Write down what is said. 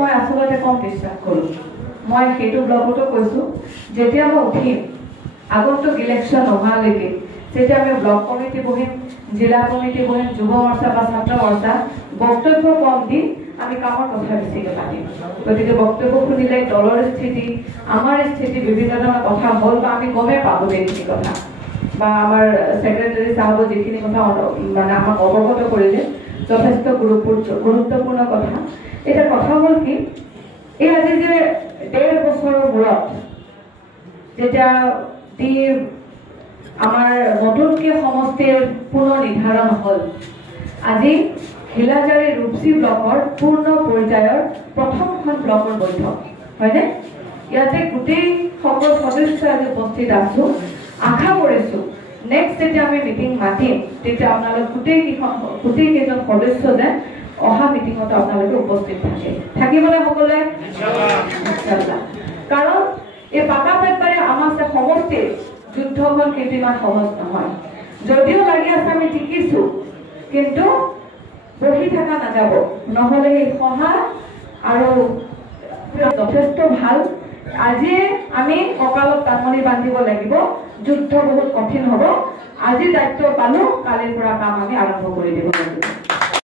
মই আসলতে কম বিশ্বাস কৰোঁ। মই সেইটো ব্লগতো কৈছোঁ, যেতিয়া মই উঠিম আগন্তুক ইলেকশ্যন নোহোৱালৈকে, যেতিয়া আমি ব্লক কমিটি বহিম, জিলা কমিটি বহিম, যুৱ মৰ্চা বা ছাত্ৰ মৰ্চা, বক্তব্য কম দি আমি কামৰ কথা বেছিকৈ পাতিম। গতিকে বক্তব্য শুনিলে দলৰ স্থিতি, আমাৰ স্থিতি, বিভিন্ন ধৰণৰ কথা হ'ল বা আমি গমেই পাব সেইখিনি কথা, বা আমাৰ ছেক্ৰেটাৰী চাহাব যিখিনি কথা মানে আমাক অৱগত কৰিলে যথেষ্ট গুৰুত্বপূৰ্ণ কথা। এটা কথা হ'ল কি, এই আজি যে 1.5 বছৰৰ মূৰত যেতিয়া আমাৰ নতুনকৈ সমষ্টিৰ পুনৰ নিৰ্ধাৰণ হ'ল, আজি ঘিলাজাৰী ৰূপসী ব্লকৰ পূৰ্ণ পৰ্যায়ৰ প্ৰথমখন ব্লকৰ বৈঠক হয়নে? ইয়াতে গোটেই সকলো সদস্য আজি উপস্থিত আছো। আশা কৰিছোঁ নেক্সট যেতিয়া আমি মিটিং মাতিম, তেতিয়া আপোনালোক গোটেইকেইজন সদস্য যে অহা মিটিঙত আপোনালোকে উপস্থিত থাকিবলৈ সকলোৱে ইনশাআল্লাহ। কাৰণ এই পাকা পেটবাৰী আমাৰ সমষ্টিৰ যুদ্ধখন কিন্তু ইমান সহজ নহয়। যদিও লাগি আছে আমি টিকিছোঁ, কিন্তু বহি থকা নাযাব, নহ'লে সেই সহায় আৰু যথেষ্ট ভাল। আজিয়ে আমি কঁকালত টাঙনি বান্ধিব লাগিব, যুদ্ধ বহুত কঠিন হ'ব। আজি দায়িত্ব পালোঁ, কালিৰ পৰা কাম আমি আৰম্ভ কৰি দিব লাগিব।